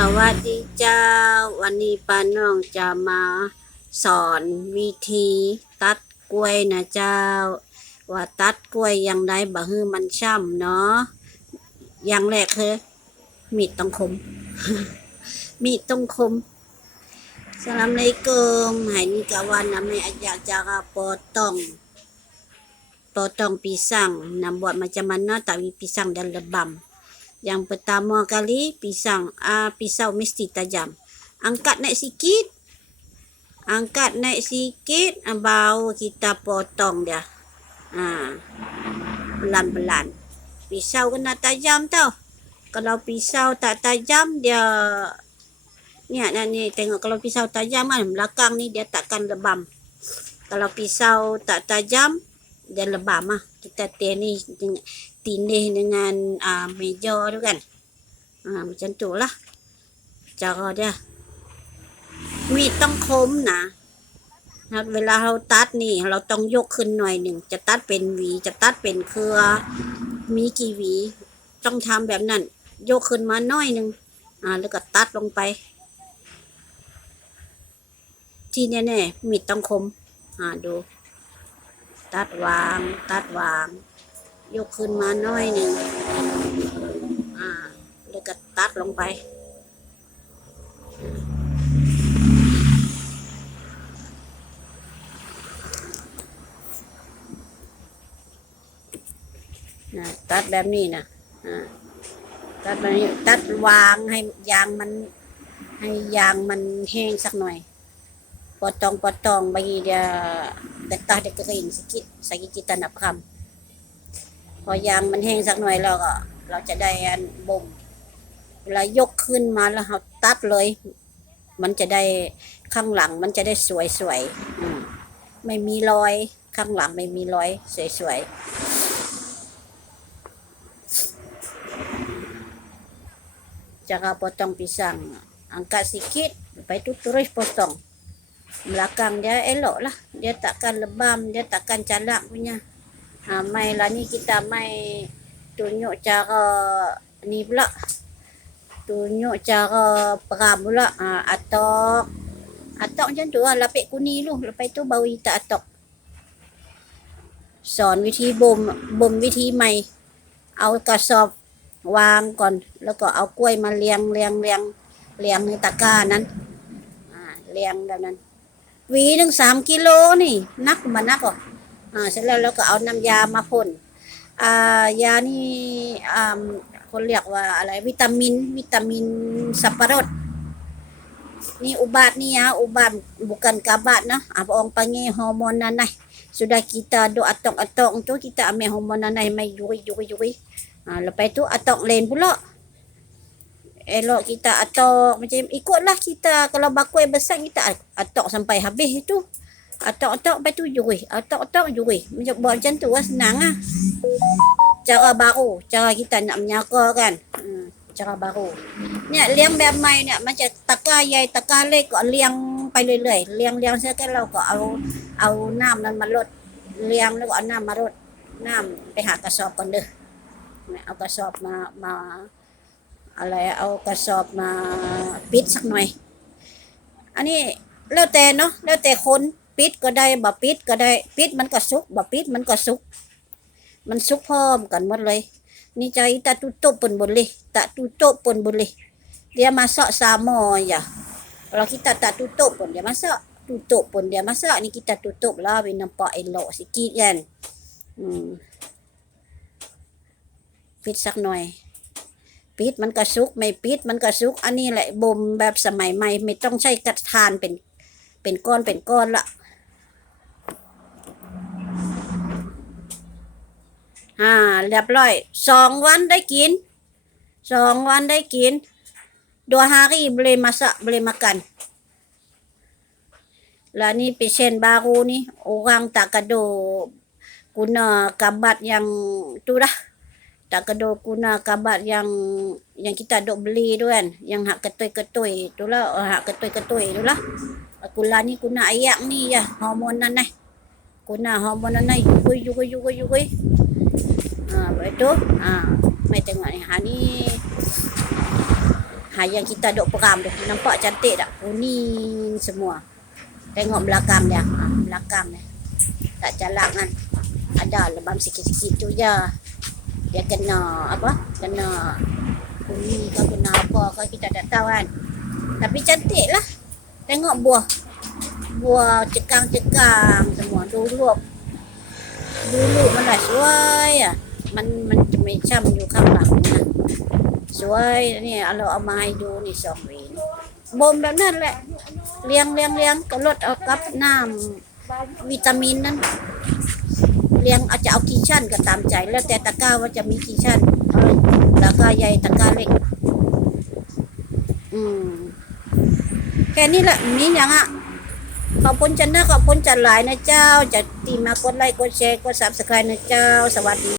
สวัสดีเจ้า วันนี้ป้าน้องจะมาสอนวิธีตัดกล้วยนะเจ้า ว่าตัดกล้วยอย่างไรบ่ฮือมันช่ำเนาะอย่างแรกคือมีดต้องคม มีดต้องคมสลามในเกิมหายนิกาวันนะไม่อาจากจากปอตองปอตอง pisang na buat macam mana tak wi pisang dan lebam Yang pertama kali pisang ah pisau mesti tajam. Angkat naik sikit. Angkat naik sikit ah, baru kita potong dia. Ha. Pelan-pelan. Pisau kena tajam tau. Kalau pisau tak tajam dia ni nak ni tengok kalau pisau tajam kan belakang ni dia takkan lebam. Kalau pisau tak tajam dia lebam ah. Kita teh ni dengan- tindih dengan uh, meja tu kan. Ha, macam tu lah. Cara dia. มีดต้องคมนะนะเวลาเราตัดนี่ เราต้องยกขึ้นหน่อยหนึ่ง จะตัดเป็นหวี จะตัดเป็นเครือ มีกี่หวี ต้องทำแบบนั้น ยกขึ้นมาหน่อยหนึ่งอ่า แล้วก็ตัดลงไป ที่แน่ๆมีดต้องคม อ่าดู ตัดวาง ตัดวาง ยกขึ้นมาน้อยหนึ่งอ่าแล้วก็ตัดลงไปนะตัดแบบนี้นะอ่าตัดแบบนี้ตัดวางให้ยางมัน ให้ยางมันแห้งสักหน่อย potong-potong bagi dia getah dia kering sikit, sakit kita nak peram. พอยางมันแห้งสักหน่อยเราก็ เราจะได้อันบ่มเวลายกขึ้นมาแล้วเราตัดเลย มันจะได้ข้างหลังมันจะได้สวยสวยๆไม่มีรอยข้างหลังไม่มีรอยสวยสวยๆ Cara potong pisang Angkat sikit Lepas tu terus potong Belakang dia elok lah Dia takkan lebam Dia takkan calak punya Ha, mai lah ni kita mai tunjuk cara ni pula. Tunjuk cara peram pula. Ha, atok. Atok macam tu lah. Lapik kuni dulu. Lepas tu baru kita atok. สอนวิธีบ่มบ่มวิธีใหม่ เอากระสอบวางก่อน แล้วก็เอากล้วยมาเรียงเรียงเรียงเรียงในตะกร้านั้นอ่าเรียงแบบนั้นหวีหนึ่งสามกิโลนี่นักมานักอะอ่าเสร็จแล้วเราก็เอาน้ำยามาพ่นอ่ายานี่อ่าคนเรียกว่าอะไร วิตามิน วิตามินสับปะรด นี่อุบาทนี่ya ubat bukan kabat nah apa orang panggil hormon nanah sudah kita duk atok-atok tu kita ambil hormon nanah mai juri juri juri ha, lepas tu atok lain pula elok kita atok macam ikutlah kita kalau bakul besar kita atok sampai habis itu atok-atok lepas tu juri atok-atok juri macam buat macam tu lah senang lah cara baru cara kita nak menyaka kan hmm, cara baru เนี่ยเลี้ยงแบบใหม่เนี่ยมันจะตะกร้าใหญ่ตะกร้าเล็กก็เลี้ยงไปเรื่อยๆเลี้ยงเลี้ยงเสร็จแล้วเราก็เอาเอาน้ำนั้นมาลดเลี้ยงแล้วก็เอาน้ำมาลดน้ำไปหากระสอบก่อนเด้อเนี่ยเอากระสอบมามาอะไรเอากระสอบมาปิดสักหน่อย อันนี้แล้วแต่เนาะแล้วแต่คน ปิดก็ได้บ่ปิดก็ได้ ปิดมันก็สุกบ่ปิดมันก็สุก มันสุกพร้อมกันหมดเลย นี่ใจตะตุโตปนบนเลยตะตุโตปนบนเลยเดี๋ยวมาเสาะสามมอย่าเราคิดตะตะตุโตปนเดี๋ยวมาเสาะตุโตปนเดี๋ยวมาเสาะนี่คิดตะตุโตแล้วเป็นน้ำปอไอ้โลสิกี้ยันอืมปิดสักหน่อยปิดมันก็ซุกไม่ปิดมันก็ซุก อันนี้แหละบ่มแบบสมัยใหม่ ไม่ต้องใช้กระทานเป็นเป็นก้อนเป็นก้อนละ อ่าเรียบร้อยสองวันได้กินสองวันได้กิน dua hari boleh masak boleh makan lah ni pasien baru ni orang tak kado guna kabat yang tu dah tak kado guna kabat yang yang kita duk beli tu kan yang hak ketui-ketui tu lah oh, hak ketui-ketui tu lah aku lah ni guna ayak ni ya hormon nanai guna hormon nanai yugui yugui yugui yugui Lepas tu, ha, mai tengok ni. Ha ni Ha yang kita duk peram tu. Nampak cantik tak? Kuning semua. Tengok belakang dia. Ha, belakang dia. Tak jalak kan. Ada lebam sikit-sikit tu je. Dia kena apa? Kena kuning ke kena apa ke kita tak tahu kan. Tapi cantik lah. Tengok buah. Buah cekang-cekang semua. Dulu dulu mana suai ah. Man man macam อยู่ข้างหลังนะสวยนี่เอาเราเอามาให้ดูนี่สองหวีบ่มแบบนั้นแหละเลี้ยงเลี้ยงเลี้ยงก็ลดเอากับน้ำวิตามินนั้นเลี้ยงอาจจะเอากี่ชั้นก็ตามใจ แล้วแต่ตะกร้าว่าจะมีกี่ชั้นตะกร้าใหญ่ตะกร้าเล็กอืมแค่นี้แหละมีอย่างอะขอบคุณจันนะขอบคุณจันหลายนะเจ้าจะตีมากดไลค์กดแชร์กดซับสไครต์นะเจ้า สวัสดี